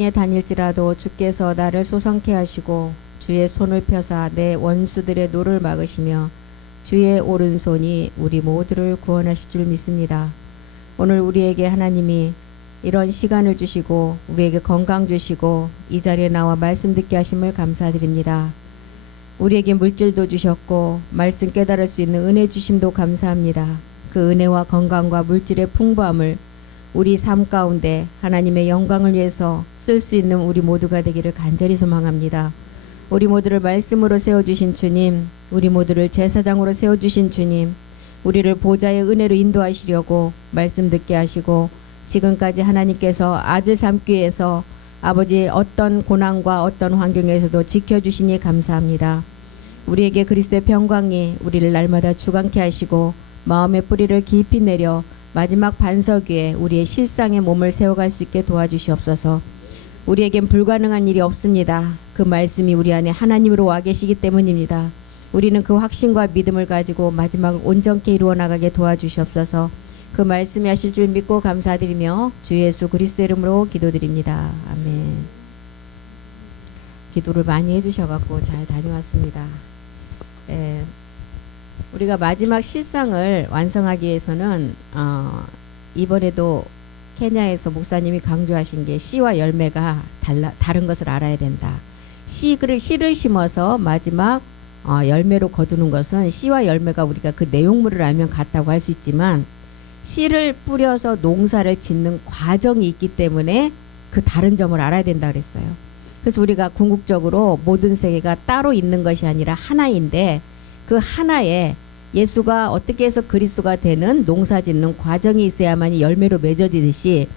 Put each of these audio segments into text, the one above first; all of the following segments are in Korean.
에 다닐지라도 주께서 나를 소성케 하시고 주의 손을 펴사 내 원수들의 노를 막으시며 주의 오른손이 우리 모두를 구원하실 줄 믿습니다. 오늘 우리에게 하나님이 이런 시간을 주시고 우리에게 건강 주시고 이 자리에 나와 말씀 듣게 하심을 감사드립니다. 우리에게 물질도 주셨고 말씀 깨달을 수 있는 은혜 주심도 감사합니다. 그 은혜와 건강과 물질의 풍부함을 우리 삶 가운데 하나님의 영광을 위해서 쓸 수 있는 우리 모두가 되기를 간절히 소망합니다. 우리 모두를 말씀으로 세워주신 주님, 우리 모두를 제사장으로 세워주신 주님, 우리를 보좌의 은혜로 인도하시려고 말씀 듣게 하시고 지금까지 하나님께서 아들 삼기 위해서 아버지의 어떤 고난과 어떤 환경에서도 지켜주시니 감사합니다. 우리에게 그리스도의 평강이 우리를 날마다 주관케 하시고 마음의 뿌리를 깊이 내려 마지막 반석 위에 우리의 실상의 몸을 세워갈 수 있게 도와주시옵소서. 우리에겐 불가능한 일이 없습니다. 그 말씀이 우리 안에 하나님으로 와 계시기 때문입니다. 우리는 그 확신과 믿음을 가지고 마지막을 온전케 이루어 나가게 도와주시옵소서. 그 말씀이 하실 줄 믿고 감사드리며 주 예수 그리스도 이름으로 기도드립니다. 아멘. 기도를 많이 해주셔갖고 잘 다녀왔습니다. 우리가 마지막 실상을 완성하기 위해서는 이번에도 케냐에서 목사님이 강조하신 게 씨와 열매가 다른 것을 알아야 된다. 씨를 심어서 마지막 열매로 거두는 것은 씨와 열매가 우리가 그 내용물을 알면 같다고 할 수 있지만 씨를 뿌려서 농사를 짓는 과정이 있기 때문에 그 다른 점을 알아야 된다 그랬어요. 그래서 우리가 궁극적으로 모든 세계가 따로 있는 것이 아니라 하나인데 그 하나에 예수가 어떻게 해서 그리스도가 되는 농사 짓는 과정이 있어야만이 열매로 맺어지듯이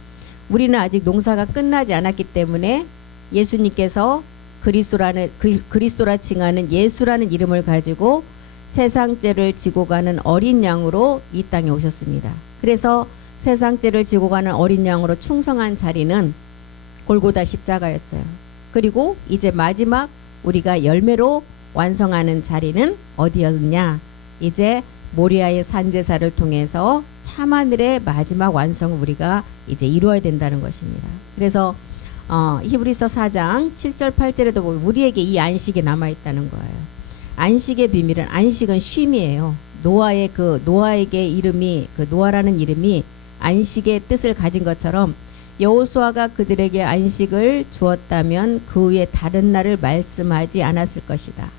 우리는 아직 농사가 끝나지 않았기 때문에 예수님께서 그리스도라 칭하는 예수라는 이름을 가지고 세상 죄를 지고 가는 어린 양으로 이 땅에 오셨습니다. 그래서 세상 죄를 지고 가는 어린 양으로 충성한 자리는 골고다 십자가였어요. 그리고 이제 마지막 우리가 열매로 완성하는 자리는 어디였느냐? 이제 모리아의 산제사를 통해서 참하늘의 마지막 완성을 우리가 이제 이루어야 된다는 것입니다. 그래서 히브리서 4장 7절 8절에도 보면 우리에게 이 안식이 남아있다는 거예요. 안식의 비밀은 안식은 쉼이에요. 노아에게 이름이 그 노아라는 이름이 안식의 뜻을 가진 것처럼 여호수아가 그들에게 안식을 주었다면 그 후에 다른 날을 말씀하지 않았을 것이다.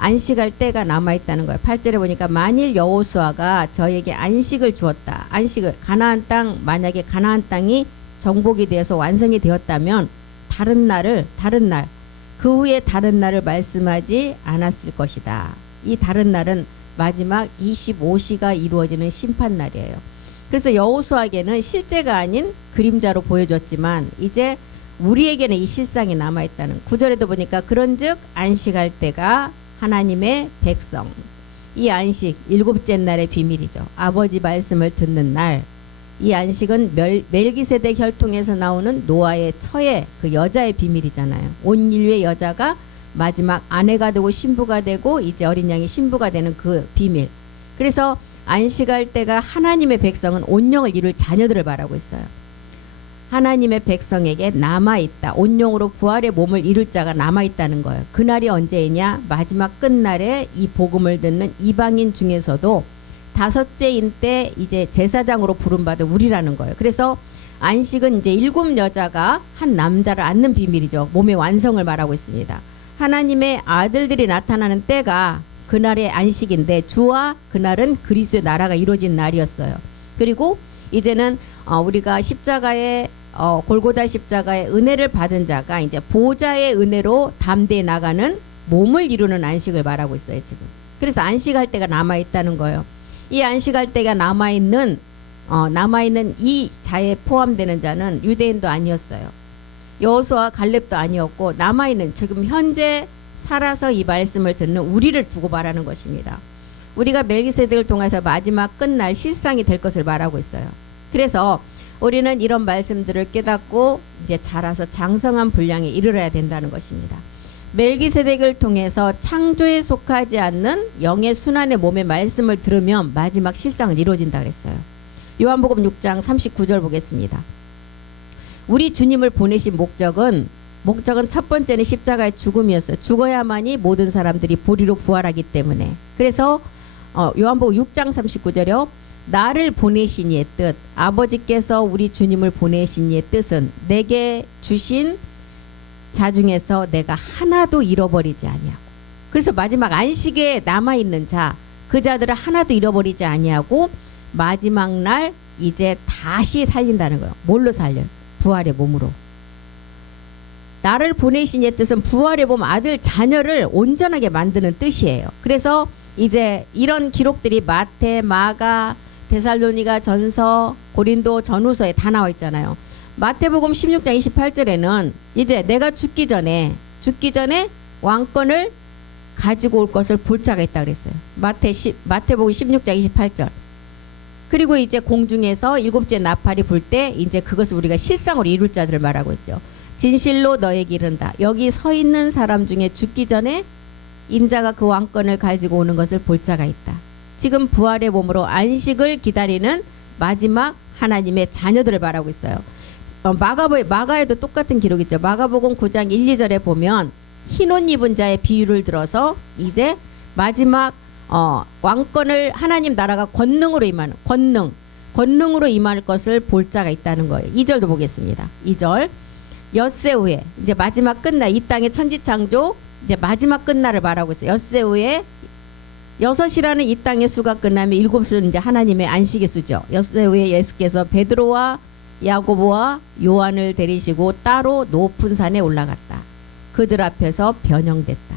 안식할 때가 남아있다는 거예요. 8절에 보니까 만일 여호수아가 저에게 안식을 주었다. 가나안 땅 만약에 가나안 땅이 정복이 되어서 완성이 되었다면 다른 날 그 후에 다른 날을 말씀하지 않았을 것이다. 이 다른 날은 마지막 25시가 이루어지는 심판날이에요. 그래서 여호수아에게는 실제가 아닌 그림자로 보여줬지만 이제 우리에게는 이 실상이 남아있다는 9절에도 보니까 그런즉 안식할 때가 하나님의 백성. 이 안식 7째 날의 비밀이죠. 아버지 말씀을 듣는 날. 이 안식은 멜기세덱 혈통에서 나오는 노아의 처의 그 여자의 비밀이잖아요. 온 인류의 여자가 마지막 아내가 되고 신부가 되고 이제 어린 양이 신부가 되는 그 비밀. 그래서 안식할 때가 하나님의 백성은 온영을 이룰 자녀들을 말하고 있어요. 하나님의 백성에게 남아있다. 온영으로 부활의 몸을 이룰 자가 남아있다는 거예요. 그날이 언제이냐? 마지막 끝날에 이 복음을 듣는 이방인 중에서도 5째인 때 이제 제사장으로 부름받은 우리라는 거예요. 그래서 안식은 이제 7 여자가 한 남자를 안는 비밀이죠. 몸의 완성을 말하고 있습니다. 하나님의 아들들이 나타나는 때가 그날의 안식인데 주와 그날은 그리스도의 나라가 이루어진 날이었어요. 그리고 이제는 우리가 십자가의 골고다 십자가의 은혜를 받은 자가 이제 보좌의 은혜로 담대히 나가는 몸을 이루는 안식을 말하고 있어요. 지금. 그래서 안식할 때가 남아있다는 거예요. 이 안식할 때가 남아있는 이 자에 포함되는 자는 유대인도 아니었어요. 여호수아 갈렙도 아니었고 남아있는 지금 현재 살아서 이 말씀을 듣는 우리를 두고 말하는 것입니다. 우리가 멜기세덱을 통해서 마지막 끝날 실상이 될 것을 말하고 있어요. 그래서 우리는 이런 말씀들을 깨닫고 이제 자라서 장성한 분량에 이르러야 된다는 것입니다. 멜기세덱을 통해서 창조에 속하지 않는 영의 순환의 몸의 말씀을 들으면 마지막 실상은 이루어진다 그랬어요. 요한복음 6장 39절 보겠습니다. 우리 주님을 보내신 목적은 첫 번째는 십자가의 죽음이었어요. 죽어야만이 모든 사람들이 보리로 부활하기 때문에. 그래서 요한복음 6장 39절이요. 나를 보내신 이의 뜻, 아버지께서 우리 주님을 보내신 이의 뜻은 내게 주신 자 중에서 내가 하나도 잃어버리지 아니하고. 그래서 마지막 안식에 남아있는 자, 그 자들을 하나도 잃어버리지 아니하고 마지막 날 이제 다시 살린다는 거예요. 뭘로 살려요? 부활의 몸으로. 나를 보내신 이의 뜻은 부활의 몸, 아들 자녀를 온전하게 만드는 뜻이에요. 그래서 이제 이런 기록들이 마태, 마가, 데살로니가 전서, 고린도 전후서에 다 나와 있잖아요. 마태복음 16장 28절에는 이제 내가 죽기 전에 왕권을 가지고 올 것을 볼 자가 있다 그랬어요. 마태복음 16장 28절. 그리고 이제 공중에서 일곱째 나팔이 불 때 이제 그것을 우리가 실상으로 이룰 자들을 말하고 있죠. 진실로 너에게 이른다. 여기 서 있는 사람 중에 죽기 전에 인자가 그 왕권을 가지고 오는 것을 볼 자가 있다. 지금 부활의 몸으로 안식을 기다리는 마지막 하나님의 자녀들을 말하고 있어요. 마가에도 똑같은 기록이 있죠. 마가복음 9장 1, 2절에 보면 흰옷 입은 자의 비유를 들어서 이제 마지막 왕권을 하나님 나라가 권능으로 임하는 권능으로 임할 것을 볼 자가 있다는 거예요. 2절도 보겠습니다. 2절. 엿새 후에 이제 마지막 끝날, 이 땅의 천지창조 이제 마지막 끝날을 말하고 있어요. 엿새 후에 6이라는 이 땅의 수가 끝나면 7수는 이제 하나님의 안식의 수죠. 엿새 후에 예수께서 베드로와 야고보와 요한을 데리시고 따로 높은 산에 올라갔다. 그들 앞에서 변형됐다.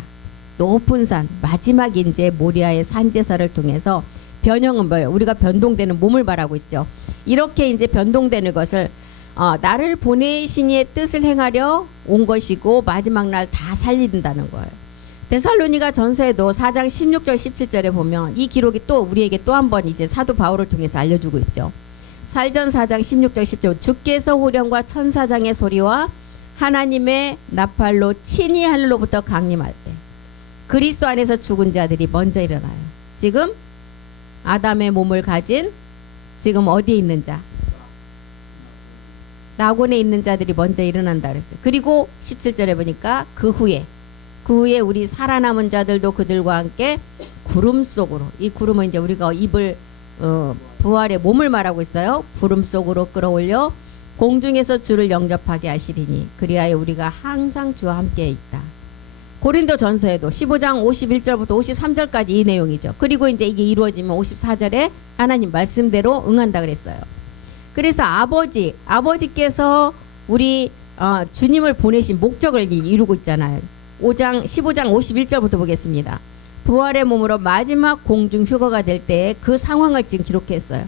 높은 산, 마지막 이제 모리아의 산제사를 통해서 변형은 뭐예요? 우리가 변동되는 몸을 말하고 있죠. 이렇게 이제 변동되는 것을 나를 보내신 이의 뜻을 행하려 온 것이고 마지막 날 다 살린다는 거예요. 데살로니가 전서에도 4장 16절 17절에 보면 이 기록이 또 우리에게 또 한 번 이제 사도 바울을 통해서 알려주고 있죠. 살전 4장 16절 10절. 주께서 호령과 천사장의 소리와 하나님의 나팔로 친히 하늘로부터 강림할 때 그리스도 안에서 죽은 자들이 먼저 일어나요. 지금 아담의 몸을 가진 지금 어디에 있는 자? 낙원에 있는 자들이 먼저 일어난다 그랬어요. 그리고 17절에 보니까 그 후에 우리 살아남은 자들도 그들과 함께 구름 속으로, 이 구름은 이제 우리가 입을 부활의 몸을 말하고 있어요. 구름 속으로 끌어올려 공중에서 주를 영접하게 하시리니 그리하여 우리가 항상 주와 함께 있다. 고린도 전서에도 15장 51절부터 53절까지 이 내용이죠. 그리고 이제 이게 이루어지면 54절에 하나님 말씀대로 응한다 그랬어요. 그래서 아버지께서 우리 주님을 보내신 목적을 이루고 있잖아요. 15장 51절부터 보겠습니다. 부활의 몸으로 마지막 공중 휴거가 될 때 그 상황을 지금 기록했어요.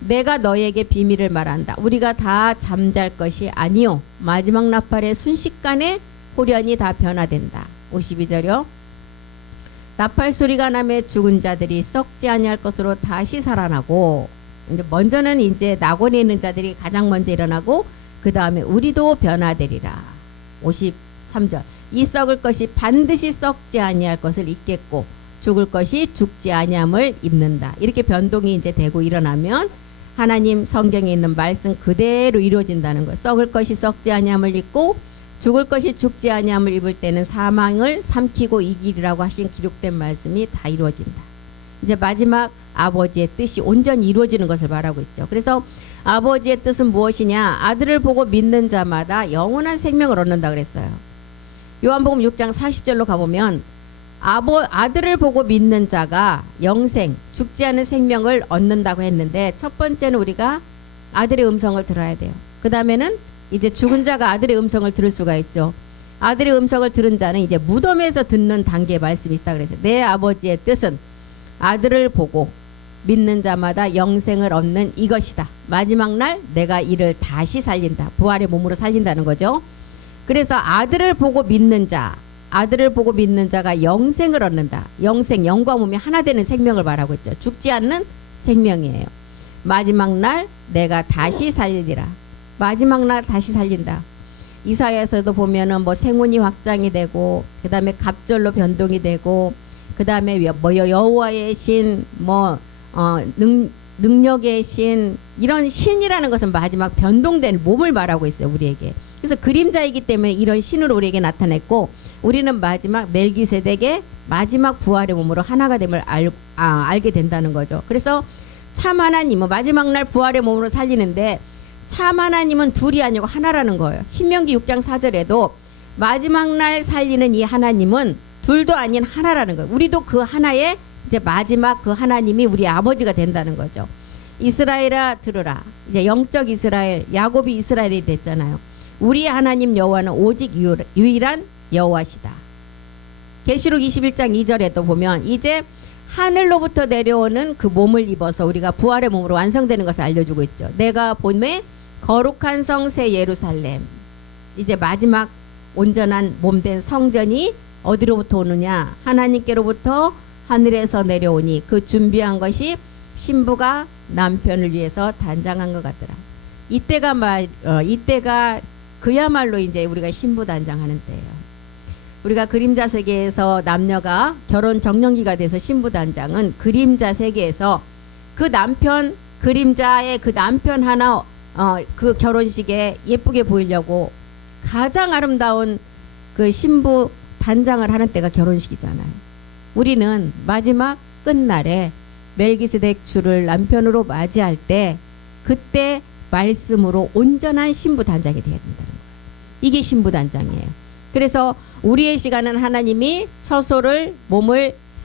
내가 너에게 비밀을 말한다. 우리가 다 잠잘 것이 아니요 마지막 나팔의 순식간에 호련히 다 변화된다. 52절이요. 나팔 소리가 나매 죽은 자들이 썩지 아니할 것으로 다시 살아나고, 이제 먼저는 이제 낙원에 있는 자들이 가장 먼저 일어나고 그 다음에 우리도 변화되리라. 53절. 이 썩을 것이 반드시 썩지 아니할 것을 입겠고 죽을 것이 죽지 아니함을 입는다. 이렇게 변동이 이제 되고 일어나면 하나님 성경에 있는 말씀 그대로 이루어진다는 거예요. 썩을 것이 썩지 아니함을 입고 죽을 것이 죽지 아니함을 입을 때는 사망을 삼키고 이기리라고 하신 기록된 말씀이 다 이루어진다. 이제 마지막 아버지의 뜻이 온전히 이루어지는 것을 말하고 있죠. 그래서 아버지의 뜻은 무엇이냐? 아들을 보고 믿는 자마다 영원한 생명을 얻는다 그랬어요. 요한복음 6장 40절로 가보면 아들을 보고 믿는 자가 영생, 죽지 않은 생명을 얻는다고 했는데, 첫 번째는 우리가 아들의 음성을 들어야 돼요. 그 다음에는 이제 죽은 자가 아들의 음성을 들을 수가 있죠. 아들의 음성을 들은 자는 이제 무덤에서 듣는 단계의 말씀이 있다 그래서 내 아버지의 뜻은 아들을 보고 믿는 자마다 영생을 얻는 이것이다. 마지막 날 내가 이를 다시 살린다. 부활의 몸으로 살린다는 거죠. 그래서 아들을 보고 믿는 자가 영생을 얻는다. 영생, 영과 몸이 하나 되는 생명을 말하고 있죠. 죽지 않는 생명이에요. 마지막 날 내가 다시 살리리라. 마지막 날 다시 살린다. 이사야에서도 보면은 뭐 생운이 확장이 되고, 그 다음에 갑절로 변동이 되고, 그 다음에 뭐 여호와의 신, 능력의 신, 이런 신이라는 것은 마지막 변동된 몸을 말하고 있어요, 우리에게. 그래서 그림자이기 때문에 이런 신으로 우리에게 나타냈고, 우리는 마지막 멜기세덱의 마지막 부활의 몸으로 하나가 됨을 알게 된다는 거죠. 그래서 참 하나님은 마지막 날 부활의 몸으로 살리는데, 참 하나님은 둘이 아니고 하나라는 거예요. 신명기 6장 4절에도 마지막 날 살리는 이 하나님은 둘도 아닌 하나라는 거예요. 우리도 그 하나의 이제 마지막 그 하나님이 우리 아버지가 된다는 거죠. 이스라엘아 들으라. 이제 영적 이스라엘, 야곱이 이스라엘이 됐잖아요. 우리 하나님 여호와는 오직 유일한 여호와시다. 계시록 21장 2절에도 보면 이제 하늘로부터 내려오는 그 몸을 입어서 우리가 부활의 몸으로 완성되는 것을 알려주고 있죠. 내가 봄에 거룩한 성 새 예루살렘, 이제 마지막 온전한 몸된 성전이 어디로부터 오느냐? 하나님께로부터 하늘에서 내려오니 그 준비한 것이 신부가 남편을 위해서 단장한 것 같더라. 이때가 그야말로 이제 우리가 신부 단장하는 때예요. 우리가 그림자 세계에서 남녀가 결혼 정년기가 돼서 신부 단장은 그림자 세계에서 그 남편, 그림자의 그 남편 하나 그 결혼식에 예쁘게 보이려고 가장 아름다운 그 신부 단장을 하는 때가 결혼식이잖아요. 우리는 마지막 끝날에 멜기세덱 주를 남편으로 맞이할 때 그때 말씀으로 온전한 신부 단장이 되어야 된다는 거예요. 이게 신부 단장이에요. 그래서 우리의 시간은 하나님이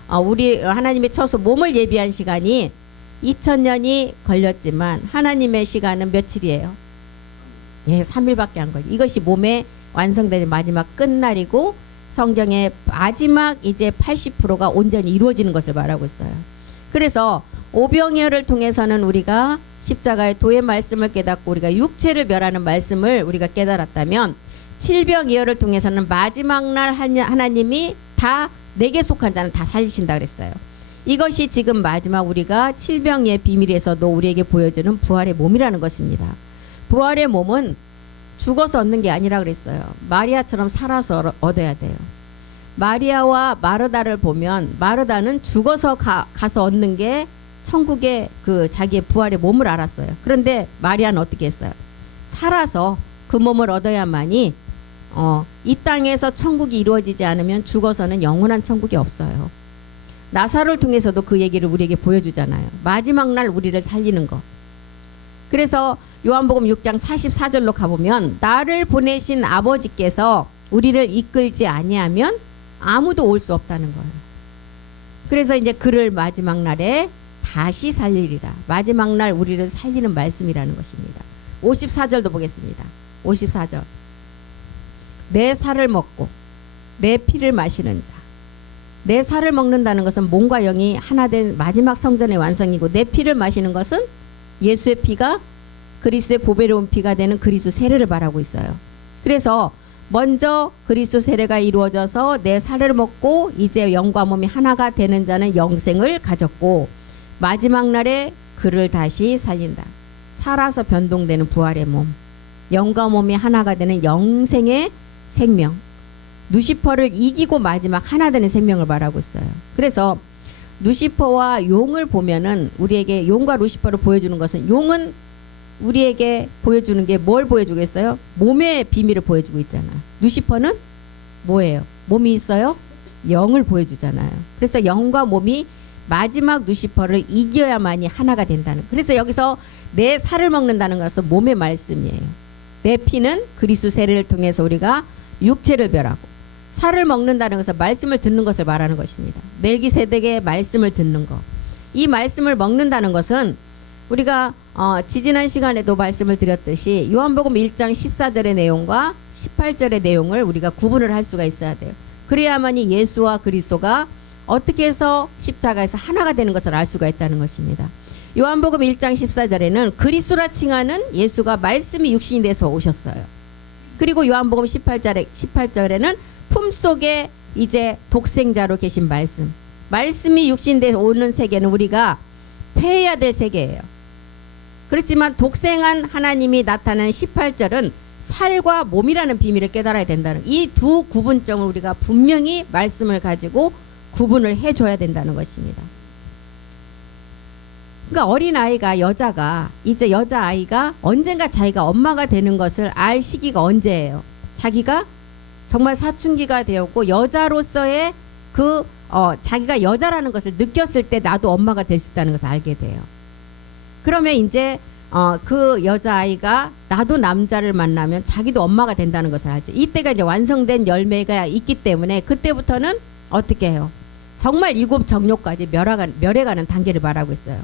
하나님의 처소 몸을 예비한 시간이 2000년이 걸렸지만 하나님의 시간은 며칠이에요? 3일밖에 안 걸려. 이것이 몸에 완성되는 마지막 끝날이고 성경의 마지막 이제 80%가 온전히 이루어지는 것을 말하고 있어요. 그래서 오병이어를 통해서는 우리가 십자가의 도의 말씀을 깨닫고 우리가 육체를 멸하는 말씀을 우리가 깨달았다면, 칠병이어를 통해서는 마지막 날 하나님이 다 내게 속한 자는 다 살리신다 그랬어요. 이것이 지금 마지막 우리가 칠병의 비밀에서도 우리에게 보여주는 부활의 몸이라는 것입니다. 부활의 몸은 죽어서 얻는 게 아니라 그랬어요. 마리아처럼 살아서 얻어야 돼요. 마리아와 마르다를 보면 마르다는 죽어서 가서 얻는 게 천국의 그 자기의 부활의 몸을 알았어요. 그런데 마리아는 어떻게 했어요? 살아서 그 몸을 얻어야만이 이 땅에서 천국이 이루어지지 않으면 죽어서는 영원한 천국이 없어요. 나사로를 통해서도 그 얘기를 우리에게 보여주잖아요. 마지막 날 우리를 살리는 거. 그래서 요한복음 6장 44절로 가보면 나를 보내신 아버지께서 우리를 이끌지 아니하면 아무도 올 수 없다는 거예요. 그래서 이제 그를 마지막 날에 다시 살리리라. 마지막 날 우리를 살리는 말씀이라는 것입니다. 54절도 보겠습니다. 54절. 내 살을 먹고 내 피를 마시는 자. 내 살을 먹는다는 것은 몸과 영이 하나 된 마지막 성전의 완성이고, 내 피를 마시는 것은 예수의 피가 그리스도의 보배로운 피가 되는 그리스도 세례를 말하고 있어요. 그래서 먼저 그리스도 세례가 이루어져서 내 살을 먹고 이제 영과 몸이 하나가 되는 자는 영생을 가졌고, 마지막 날에 그를 다시 살린다. 살아서 변동되는 부활의 몸, 영과 몸이 하나가 되는 영생의 생명, 누시퍼를 이기고 마지막 하나 되는 생명을 말하고 있어요. 그래서 누시퍼와 용을 보면은 우리에게 용과 루시퍼를 보여주는 것은, 용은 우리에게 보여주는 게 뭘 보여주겠어요? 몸의 비밀을 보여주고 있잖아요. 누시퍼는 뭐예요? 몸이 있어요? 영을 보여주잖아요. 그래서 영과 몸이 마지막 누시퍼를 이겨야만이 하나가 된다는. 그래서 여기서 내 살을 먹는다는 것은 몸의 말씀이에요. 내 피는 그리스도 세례를 통해서 우리가 육체를 멸하고, 살을 먹는다는 것은 말씀을 듣는 것을 말하는 것입니다. 멜기세덱의 말씀을 듣는 것. 이 말씀을 먹는다는 것은 우리가 지지난 시간에도 말씀을 드렸듯이 요한복음 1장 14절의 내용과 18절의 내용을 우리가 구분을 할 수가 있어야 돼요. 그래야만이 예수와 그리스도가 어떻게 해서 십자가에서 하나가 되는 것을 알 수가 있다는 것입니다. 요한복음 1장 14절에는 그리스도라 칭하는 예수가 말씀이 육신이 돼서 오셨어요. 그리고 요한복음 18절에는 품속에 이제 독생자로 계신 말씀이 육신돼 오는 세계는 우리가 패해야 될 세계예요. 그렇지만 독생한 하나님이 나타난 18절은 살과 몸이라는 비밀을 깨달아야 된다는, 이 두 구분점을 우리가 분명히 말씀을 가지고 구분을 해줘야 된다는 것입니다. 그러니까 어린아이가 여자가 이제 여자아이가 언젠가 자기가 엄마가 되는 것을 알 시기가 언제예요? 자기가 정말 사춘기가 되었고 여자로서의 자기가 여자라는 것을 느꼈을 때 나도 엄마가 될 수 있다는 것을 알게 돼요. 그러면 이제 그 여자아이가 나도 남자를 만나면 자기도 엄마가 된다는 것을 알죠. 이때가 이제 완성된 열매가 있기 때문에 그때부터는 어떻게 해요? 정말 일곱 정욕까지 멸해가는 단계를 말하고 있어요.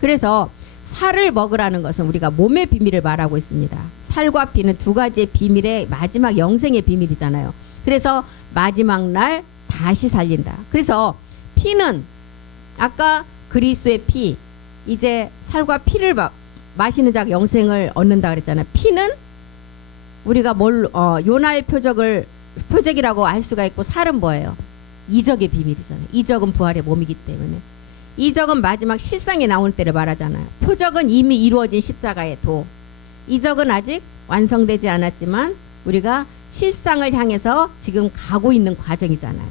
그래서 살을 먹으라는 것은 우리가 몸의 비밀을 말하고 있습니다. 살과 피는 두 가지의 비밀의 마지막 영생의 비밀이잖아요. 그래서 마지막 날 다시 살린다. 그래서 피는 아까 그리스도의 피, 이제 살과 피를 마시는 자가 영생을 얻는다 그랬잖아요. 피는 우리가 요나의 표적이라고 할 수가 있고, 살은 뭐예요? 이적의 비밀이잖아요. 이적은 부활의 몸이기 때문에. 이적은 마지막 실상에 나올 때를 말하잖아요. 표적은 이미 이루어진 십자가의 도. 이적은 아직 완성되지 않았지만 우리가 실상을 향해서 지금 가고 있는 과정이잖아요.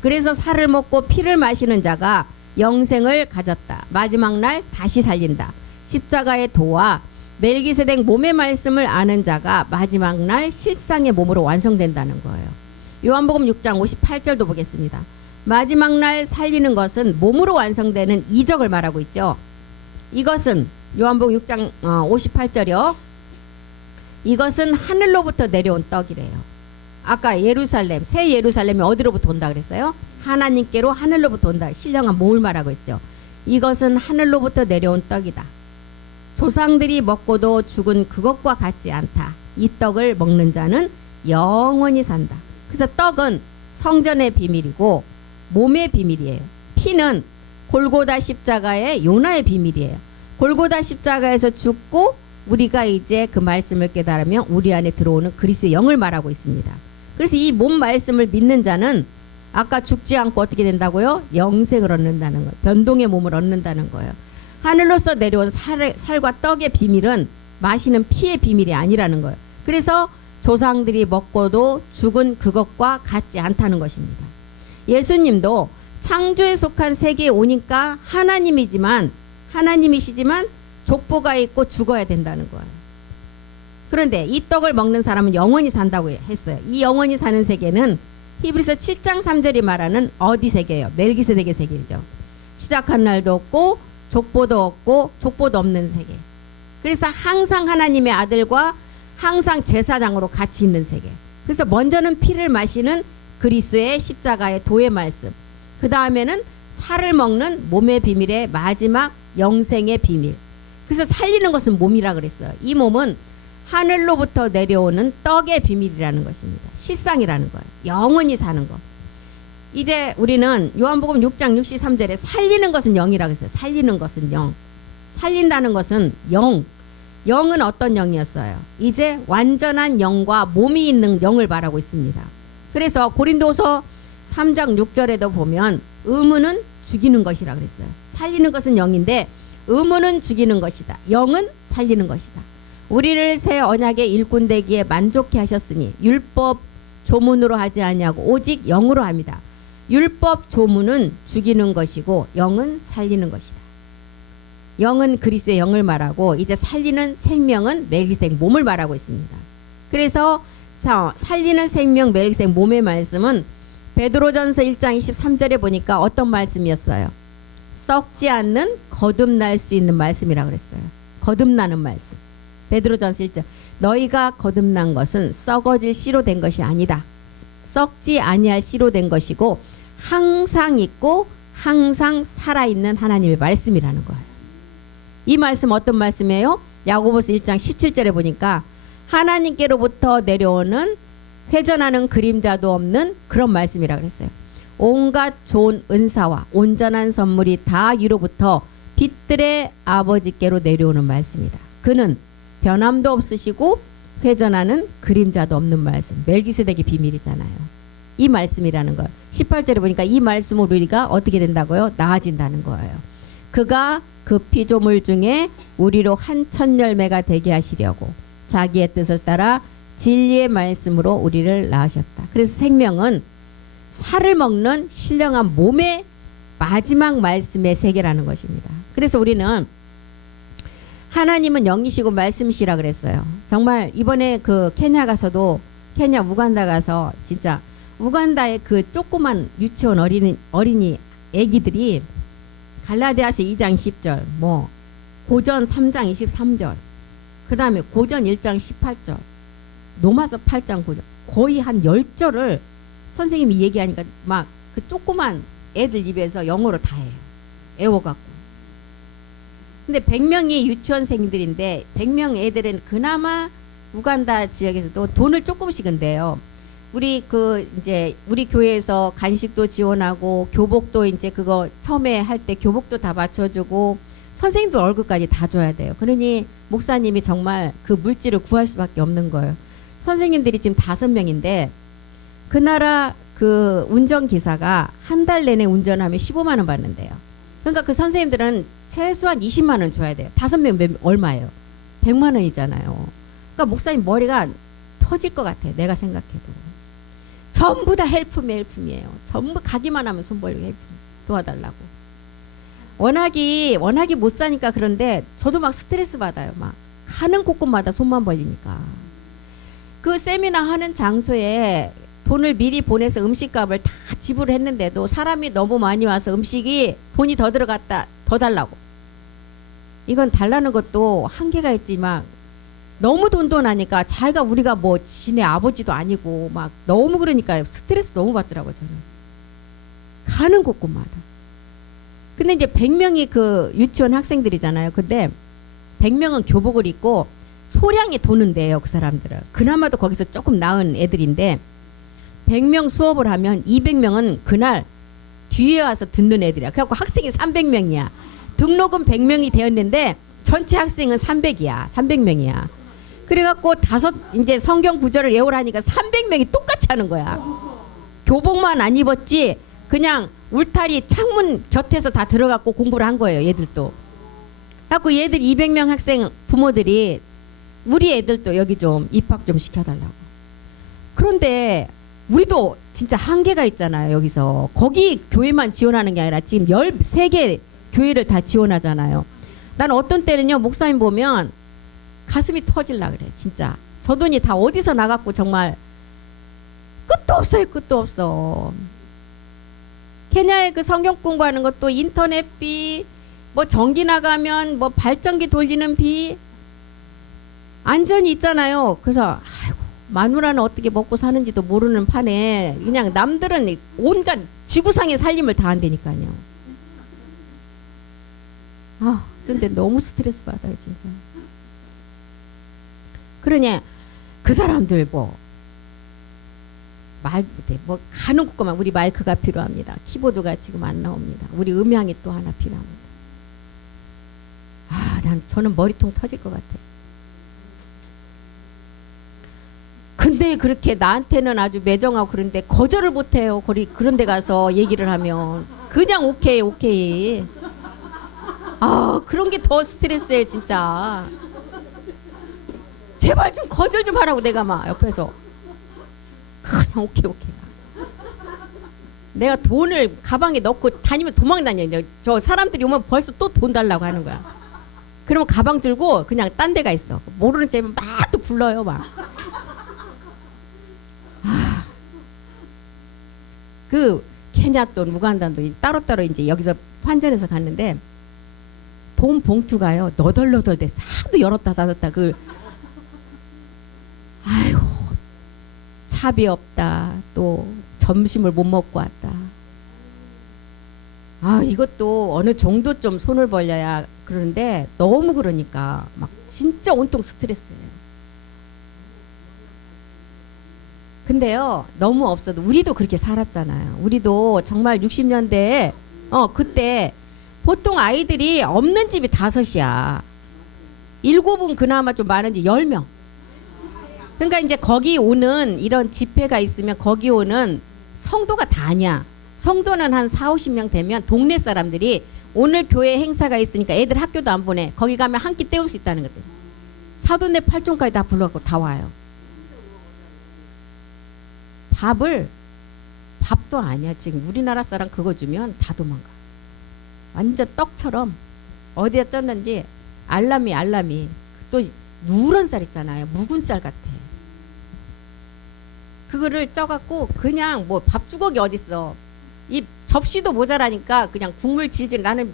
그래서 살을 먹고 피를 마시는 자가 영생을 가졌다. 마지막 날 다시 살린다. 십자가의 도와 멜기세덱 몸의 말씀을 아는 자가 마지막 날 실상의 몸으로 완성된다는 거예요. 요한복음 6장 58절도 보겠습니다. 마지막 날 살리는 것은 몸으로 완성되는 이적을 말하고 있죠. 이것은 요한복음 6장 58절이요. 이것은 하늘로부터 내려온 떡이래요. 아까 예루살렘, 새 예루살렘이 어디로부터 온다 그랬어요? 하나님께로 하늘로부터 온다. 신령한 몸을 말하고 있죠. 이것은 하늘로부터 내려온 떡이다. 조상들이 먹고도 죽은 그것과 같지 않다. 이 떡을 먹는 자는 영원히 산다. 그래서 떡은 성전의 비밀이고 몸의 비밀이에요. 피는 골고다 십자가의 요나의 비밀이에요. 골고다 십자가에서 죽고 우리가 이제 그 말씀을 깨달으면 우리 안에 들어오는 그리스도의 영을 말하고 있습니다. 그래서 이 몸 말씀을 믿는 자는 아까 죽지 않고 어떻게 된다고요? 영생을 얻는다는 거예요. 변동의 몸을 얻는다는 거예요. 하늘로서 내려온 살과 떡의 비밀은 마시는 피의 비밀이 아니라는 거예요. 그래서 조상들이 먹고도 죽은 그것과 같지 않다는 것입니다. 예수님도 창조에 속한 세계에 오니까 하나님이시지만 족보가 있고 죽어야 된다는 거예요. 그런데 이 떡을 먹는 사람은 영원히 산다고 했어요. 이 영원히 사는 세계는 히브리서 7장 3절이 말하는 어디 세계예요? 멜기세덱의 세계죠. 시작한 날도 없고 족보도 없고 족보도 없는 세계. 그래서 항상 하나님의 아들과 항상 제사장으로 같이 있는 세계. 그래서 먼저는 피를 마시는 그리스도의 십자가의 도의 말씀, 그 다음에는 살을 먹는 몸의 비밀의 마지막 영생의 비밀. 그래서 살리는 것은 몸이라 그랬어요. 이 몸은 하늘로부터 내려오는 떡의 비밀이라는 것입니다. 실상이라는 거예요. 영원히 사는 것. 이제 우리는 요한복음 6장 63절에 살리는 것은 영이라고 했어요. 살리는 것은 영. 살린다는 것은 영. 영은 어떤 영이었어요? 이제 완전한 영과 몸이 있는 영을 말하고 있습니다. 그래서 고린도서 3장 6절에도 보면 의문은 죽이는 것이라 그랬어요. 살리는 것은 영인데 의문은 죽이는 것이다. 영은 살리는 것이다. 우리를 새 언약의 일꾼 되기에 만족해 하셨으니 율법 조문으로 하지 아니하고 오직 영으로 합니다. 율법 조문은 죽이는 것이고 영은 살리는 것이다. 영은 그리스도의 영을 말하고 이제 살리는 생명은 멜기세덱 몸을 말하고 있습니다. 그래서 살리는 생명 멜기세덱 몸의 말씀은 베드로전서 1장 23절에 보니까 어떤 말씀이었어요? 썩지 않는 거듭날 수 있는 말씀이라고 그랬어요. 거듭나는 말씀. 베드로전서 1장 너희가 거듭난 것은 썩어질 씨로 된 것이 아니다. 썩지 아니할 씨로 된 것이고 항상 있고 항상 살아있는 하나님의 말씀이라는 거예요. 이 말씀 어떤 말씀이에요? 야고보서 1장 17절에 보니까 하나님께로부터 내려오는 회전하는 그림자도 없는 그런 말씀이라고 그랬어요. 온갖 좋은 은사와 온전한 선물이 다 위로부터 빛들의 아버지께로 내려오는 말씀이다. 그는 변함도 없으시고 회전하는 그림자도 없는 말씀. 멜기세덱의 비밀이잖아요. 이 말씀이라는 거. 18절에 보니까 이 말씀으로 우리가 어떻게 된다고요? 나아진다는 거예요. 그가 그 피조물 중에 우리로 한 천 열매가 되게 하시려고 자기의 뜻을 따라 진리의 말씀으로 우리를 낳으셨다. 그래서 생명은 살을 먹는 신령한 몸의 마지막 말씀의 세계라는 것입니다. 그래서 우리는 하나님은 영이시고 말씀이시라 그랬어요. 정말 이번에 그 케냐 가서도 케냐 우간다 가서 진짜 우간다의 그 조그만 유치원 어린이 애기들이 갈라디아서 2장 10절, 뭐 고전 3장 23절, 그 다음에 고전 1장 18절, 로마서 8장 9절, 거의 한 10절을 선생님이 얘기하니까 막 그 조그만 애들 입에서 영어로 다 해요. 애워갖고. 근데 100명이 유치원생들인데 100명 애들은 그나마 우간다 지역에서도 돈을 조금씩은 내요. 우리 이제 우리 교회에서 간식도 지원하고 교복도 이제 그거 처음에 할 때 교복도 다 맞춰주고 선생님도 얼굴까지 다 줘야 돼요. 그러니 목사님이 정말 그 물질을 구할 수밖에 없는 거예요. 선생님들이 지금 5명인데 그 나라 그 운전기사가 한 달 내내 운전하면 15만 원 받는데요. 그러니까 그 선생님들은 최소한 20만 원 줘야 돼요. 5명 얼마예요? 100만 원이잖아요. 그러니까 목사님 머리가 터질 것 같아. 내가 생각해도. 전부 다 헬품이에요. 전부 가기만 하면 손 벌리고 헬품 도와달라고. 워낙이 못 사니까 그런데 저도 막 스트레스 받아요. 막 가는 곳곳마다 손만 벌리니까. 그 세미나 하는 장소에 돈을 미리 보내서 음식값을 다 지불했는데도 사람이 너무 많이 와서 음식이 돈이 더 들어갔다 더 달라고. 이건 달라는 것도 한계가 있지만 너무 돈돈하니까 자기가 우리가 뭐 지네 아버지도 아니고 막 너무 그러니까 스트레스 너무 받더라고요. 저는 가는 곳곳마다. 근데 이제 100명이 그 유치원 학생들이잖아요. 근데 100명은 교복을 입고 소량이 도는데요. 그 사람들은 그나마도 거기서 조금 나은 애들인데 100명 수업을 하면 200명은 그날 뒤에 와서 듣는 애들이야. 그래갖고 학생이 300명이야. 등록은 100명이 되었는데 전체 학생은 300명이야. 그래갖고 이제 성경 구절을 외우라니까 300명이 똑같이 하는 거야. 교복만 안 입었지 그냥 울타리 창문 곁에서 다 들어갔고 공부를 한 거예요. 얘들도. 그래갖고 얘들 200명 학생 부모들이 우리 애들도 여기 좀 입학 좀 시켜달라고. 그런데 우리도 진짜 한계가 있잖아요. 여기서 거기 교회만 지원하는 게 아니라 지금 13개 교회를 다 지원하잖아요. 나는 어떤 때는요 목사님 보면 가슴이 터질라 그래. 진짜 저 돈이 다 어디서 나갔고 정말 끝도 없어요. 끝도 없어. 케냐에 그 성경 공부하는 것도 인터넷비, 뭐 전기 나가면 뭐 발전기 돌리는 비 안전이 있잖아요. 그래서 아이고 마누라는 어떻게 먹고 사는지도 모르는 판에 그냥 남들은 온갖 지구상의 살림을 다 한다니까요. 아 근데 너무 스트레스 받아요 진짜. 그러냐 그 사람들 뭐 말 못해. 뭐 가는 곳만 우리 마이크가 필요합니다. 키보드가 지금 안 나옵니다. 우리 음향이 또 하나 필요합니다. 저는 머리통 터질 것 같아. 근데 그렇게 나한테는 아주 매정하고 그런데 거절을 못해요. 그런 데 가서 얘기를 하면 그냥 오케이. 그런 게 더 스트레스예요 진짜. 제발 좀 거절 좀 하라고 내가 막 옆에서 그냥 오케이. 내가 돈을 가방에 넣고 다니면 도망 다녀. 저 사람들이 오면 벌써 또 돈 달라고 하는 거야. 그러면 가방 들고 그냥 딴 데가 있어. 모르는 쟤면 막 또 불러요 막. 그 케냐 돈, 우간다도 따로따로 이제 여기서 환전해서 갔는데 돈 봉투가요 너덜너덜 됐어. 하도 열었다 닫았다. 아이고 차비 없다. 또 점심을 못 먹고 왔다. 이것도 어느 정도 좀 손을 벌려야 그러는데 너무 그러니까 막 진짜 온통 스트레스예요. 근데요 너무 없어도 우리도 그렇게 살았잖아요. 우리도 정말 60년대에 그때 보통 아이들이 없는 집이 5이야. 7은 그나마 좀 많은지 10명. 그러니까 이제 거기 오는 이런 집회가 있으면 거기 오는 성도가 다 아니야. 성도는 한 4, 50명 되면 동네 사람들이 오늘 교회 행사가 있으니까 애들 학교도 안 보내. 거기 가면 한 끼 때울 수 있다는 것들. 사돈네 팔촌까지 다 불러갖고 다 와요. 밥도 아니야. 지금 우리나라 사람 그거 주면 다 도망가. 완전 떡처럼 어디에 쪘는지 알람이 또 누런 쌀 있잖아요. 묵은 쌀 같아. 그거를 쪄갖고 그냥 뭐 밥주걱이 어딨어. 이 접시도 모자라니까 그냥 국물 질질. 나는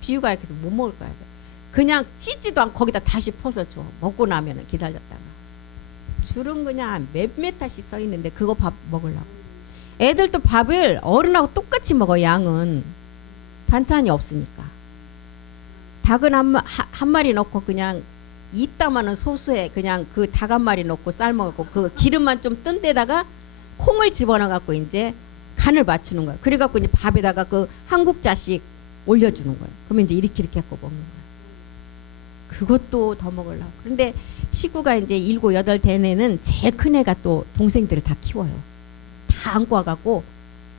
비유가 약해서 못 먹을 거야. 그냥 찢지도 않고 거기다 다시 퍼서 줘. 먹고 나면은 기다렸다가. 줄은 그냥 몇몇 타씩 써 있는데 그거 밥 먹으려고. 애들도 밥을 어른하고 똑같이 먹어. 양은 반찬이 없으니까. 닭은 한 마리 넣고 그냥 이따마는 소스에 그냥 그 닭 한 마리 넣고 삶아갖고 그 기름만 좀 뜬 데다가 콩을 집어넣어갖고 이제 간을 맞추는 거야. 그래갖고 이제 밥에다가 그 한국자식 올려주는 거야. 그러면 이제 이렇게 갖고 먹는 거야. 그것도 더 먹으려고. 그런데 식구가 이제 7, 8 되내는 제일 큰 애가 또 동생들을 다 키워요. 다 안고 와갖고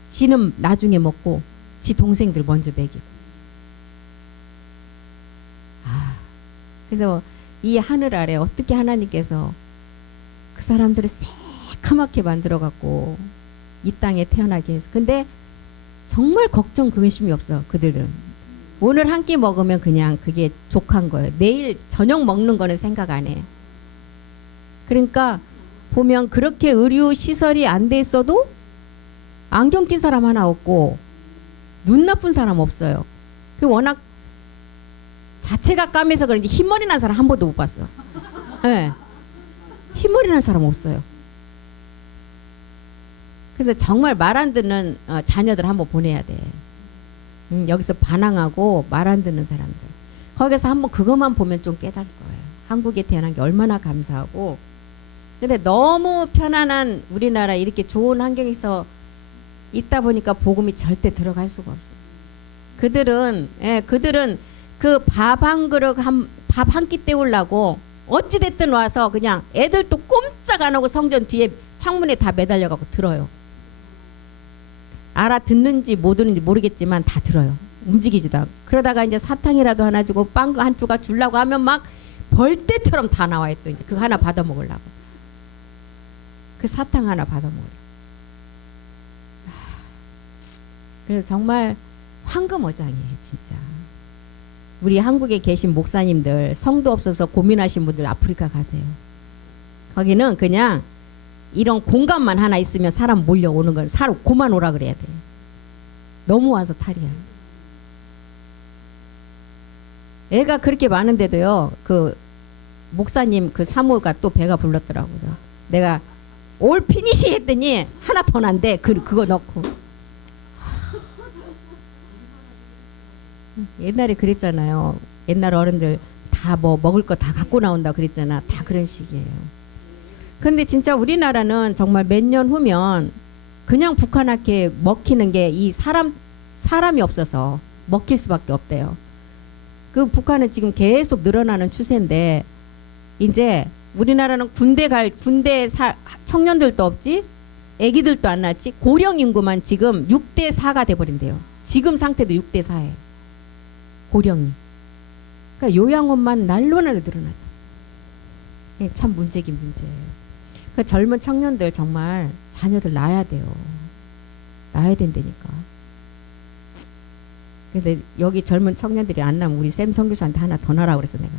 지는 나중에 먹고 지 동생들 먼저 먹이고. 그래서 이 하늘 아래 어떻게 하나님께서 그 사람들을 새카맣게 만들어갖고 이 땅에 태어나게 해서. 근데 정말 걱정 근심이 없어. 그들은 오늘 한 끼 먹으면 그냥 그게 족한 거예요. 내일 저녁 먹는 거는 생각 안 해. 그러니까 보면 그렇게 의료 시설이 안 돼 있어도 안경 낀 사람 하나 없고 눈 나쁜 사람 없어요. 그리고 워낙 자체가 까매서 그런지 흰머리 난 사람 한 번도 못 봤어. 네. 흰머리 난 사람 없어요. 그래서 정말 말 안 듣는 자녀들 한번 보내야 돼. 여기서 반항하고 말 안 듣는 사람들. 거기서 한번 그것만 보면 좀 깨달을 거예요. 한국에 태어난 게 얼마나 감사하고. 근데 너무 편안한 우리나라 이렇게 좋은 환경에서 있다 보니까 복음이 절대 들어갈 수가 없어요. 그들은 그 밥 한 그릇 밥 한 끼 때우려고 어찌됐든 와서 그냥 애들도 꼼짝 안 하고 성전 뒤에 창문에 다 매달려가고 들어요. 알아듣는지 못 듣는지 모르겠지만 다 들어요. 움직이지도 않고. 그러다가 이제 사탕이라도 하나 주고 빵 한 조각 주려고 하면 막 벌떼처럼 다 나와요. 또 이제 그거 하나 받아 먹으려고. 그 사탕 하나 받아 먹으려고. 그래서 정말 황금어장이에요, 진짜. 우리 한국에 계신 목사님들 성도 없어서 고민하신 분들 아프리카 가세요. 거기는 그냥 이런 공간만 하나 있으면 사람 몰려오는 건 사람 고만 오라 그래야 돼. 너무 와서 탈이야. 애가 그렇게 많은데도요. 그 목사님 그 사모가 또 배가 불렀더라고요. 내가 올 피니시 했더니 하나 더 난대. 그거 넣고. 옛날에 그랬잖아요. 옛날 어른들 다 뭐 먹을 거 다 갖고 나온다 그랬잖아. 다 그런 식이에요. 근데 진짜 우리나라는 정말 몇 년 후면 그냥 북한한테 먹히는 게 이 사람이 없어서 먹힐 수밖에 없대요. 그 북한은 지금 계속 늘어나는 추세인데 이제 우리나라는 군대 청년들도 없지, 애기들도 안 낳지, 고령 인구만 지금 6대 4가 돼버린대요. 지금 상태도 6대 4예요. 고령이. 그러니까 요양원만 날로 늘어나죠. 참 문제긴 문제예요. 그 젊은 청년들 정말 자녀들 낳아야 돼요. 낳아야 된다니까. 근데 여기 젊은 청년들이 안 낳으면 우리 샘 선교사한테 하나 더 낳으라고 그랬어 내가.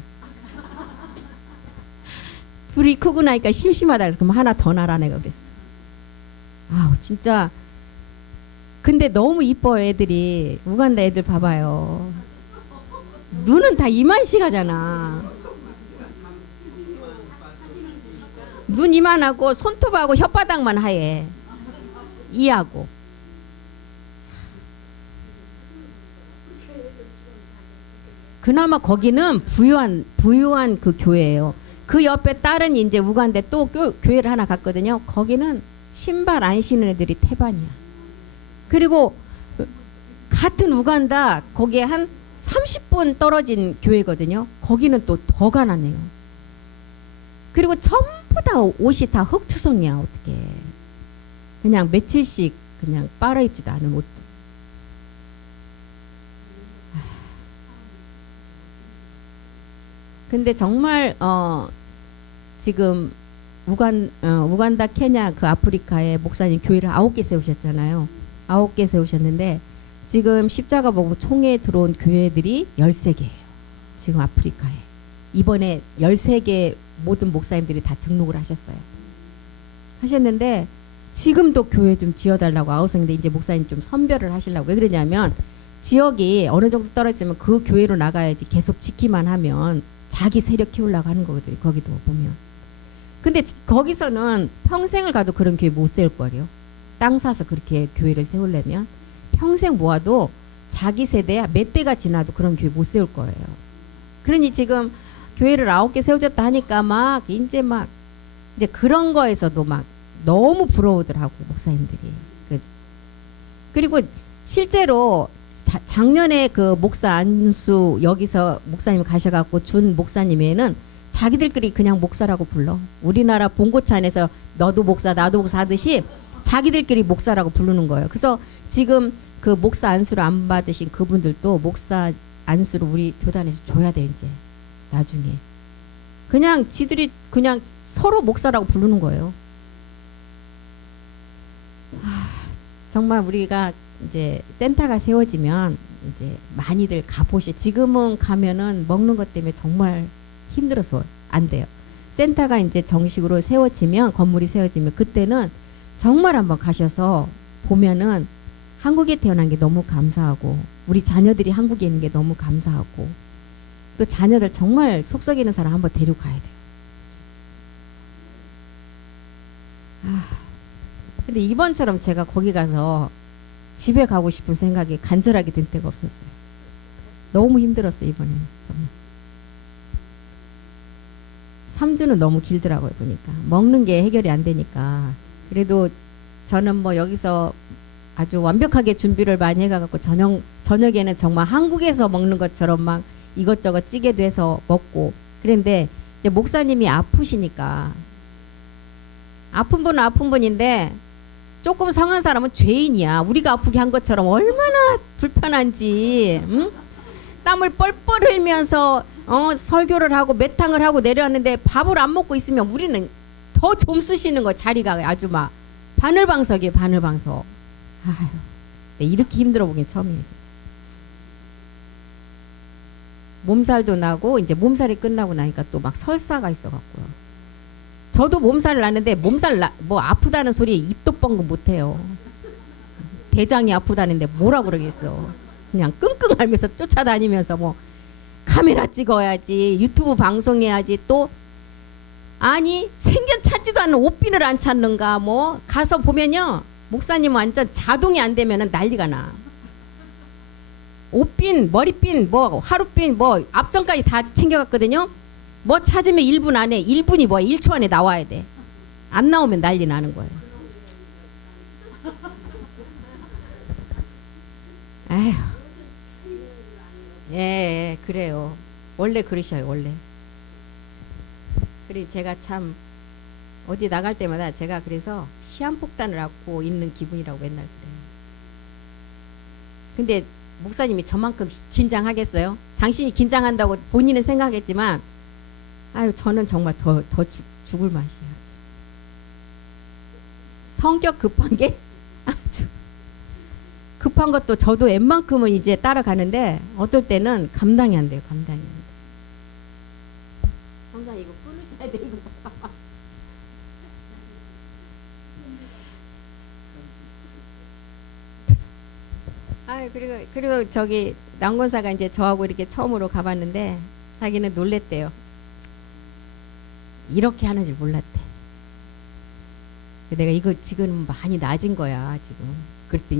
둘이 크고 나니까 심심하다 그래서 그럼 하나 더 낳으라 내가 그랬어. 아우 진짜. 근데 너무 이뻐요 애들이. 우간다 애들 봐봐요. 눈은 다 이만씩 하잖아. 눈 이만하고 손톱하고 혓바닥만 하얘. 이하고. 그나마 거기는 부유한 그 교회예요. 그 옆에 다른 이제 우간데 또 교회를 하나 갔거든요. 거기는 신발 안 신는 애들이 태반이야. 그리고 같은 우간다 거기에 한 30분 떨어진 교회거든요. 거기는 또 더 가난해요. 그리고 전부 다 옷이 다 흙투성이야. 어떻게 그냥 며칠씩 그냥 빨아 입지도 않은 옷도. 근데 정말 지금 우간다, 케냐 그 아프리카에 목사님 교회를 9개 세우셨잖아요. 9개 세우셨는데 지금 십자가 보고 총회에 들어온 교회들이 13개예요. 지금 아프리카에. 이번에 13개 모든 목사님들이 다 등록을 하셨어요. 하셨는데 지금도 교회 좀 지어달라고 아우성인데 이제 목사님 좀 선별을 하시려고. 왜 그러냐면 지역이 어느 정도 떨어지면 그 교회로 나가야지 계속 지키만 하면 자기 세력 키우려고 하는 거거든요. 거기도 보면. 근데 거기서는 평생을 가도 그런 교회 못 세울 거예요. 땅 사서 그렇게 교회를 세우려면 평생 모아도 자기 세대 몇 대가 지나도 그런 교회 못 세울 거예요. 그러니 지금 교회를 9개 세워졌다 하니까 막 이제 그런 거에서도 막 너무 부러우더라고 목사님들이. 그리고 실제로 작년에 그 목사 안수 여기서 목사님 가셔갖고 준 목사님에는 자기들끼리 그냥 목사라고 불러. 우리나라 본고차 안에서 너도 목사 나도 목사 하듯이 자기들끼리 목사라고 부르는 거예요. 그래서 지금 그 목사 안수를 안 받으신 그분들도 목사 안수를 우리 교단에서 줘야 돼 이제 나중에. 그냥 지들이 그냥 서로 목사라고 부르는 거예요. 정말 우리가 이제 센터가 세워지면 이제 많이들 가보시. 지금은 가면은 먹는 것 때문에 정말 힘들어서 안 돼요. 센터가 이제 정식으로 세워지면 건물이 세워지면 그때는 정말 한번 가셔서 보면은 한국에 태어난 게 너무 감사하고 우리 자녀들이 한국에 있는 게 너무 감사하고 또 자녀들 정말 속썩이는 사람 한번 데려가야 돼요. 근데 이번처럼 제가 거기 가서 집에 가고 싶은 생각이 간절하게 든 때가 없었어요. 너무 힘들었어요 이번에는 정말. 3주는 너무 길더라고요 보니까. 먹는 게 해결이 안 되니까. 그래도 저는 뭐 여기서 아주 완벽하게 준비를 많이 해가지고 저녁에는 정말 한국에서 먹는 것처럼 막 이것저것 찌개도 해서 먹고. 그런데 이제 목사님이 아프시니까 아픈 분은 아픈 분인데 조금 상한 사람은 죄인이야. 우리가 아프게 한 것처럼 얼마나 불편한지. 응? 땀을 뻘뻘 흘리면서 설교를 하고 매탕을 하고 내려왔는데 밥을 안 먹고 있으면 우리는 더 좀 쓰시는 거. 자리가 아주 막 바늘방석이에요. 바늘방석. 아유, 이렇게 힘들어 보긴 처음이에요 진짜. 몸살도 나고 이제 몸살이 끝나고 나니까 또 막 설사가 있어갖고요. 저도 몸살 나는데 뭐 아프다는 소리에 입도 뻥긋 못해요. 대장이 아프다는데 뭐라 그러겠어. 그냥 끙끙 앓면서 쫓아다니면서 뭐 카메라 찍어야지 유튜브 방송해야지 또 아니 생겨 찾지도 않는 옷핀을 안 찾는가. 뭐 가서 보면요 목사님 완전 자동이 안 되면은 난리가 나. 옷핀 머리핀 뭐 하루핀 뭐 앞전까지 다 챙겨갔거든요. 뭐 찾으면 1분 안에 1분이 뭐야 1초 안에 나와야 돼. 안 나오면 난리 나는 거예요. 에휴. 예, 그래요. 원래 그러셔요 원래. 그래 제가 참 어디 나갈 때마다 제가 그래서 시한폭탄을 안고 있는 기분이라고 맨날 그래요. 근데 목사님이 저만큼 긴장하겠어요? 당신이 긴장한다고 본인은 생각했지만 아유 저는 정말 더 죽을 맛이야. 성격 급한 게 아주 급한 것도 저도 웬만큼은 이제 따라가는데 어떨 때는 감당이 안 돼요. 감당이 안 돼요. 정상 이거 끊으셔야 돼 이거. 아유 그리고 저기 남권사가 이제 저하고 이렇게 처음으로 가봤는데 자기는 놀랬대요. 이렇게 하는 줄 몰랐대. 내가 이거 지금 많이 낮은 거야 지금. 그랬더니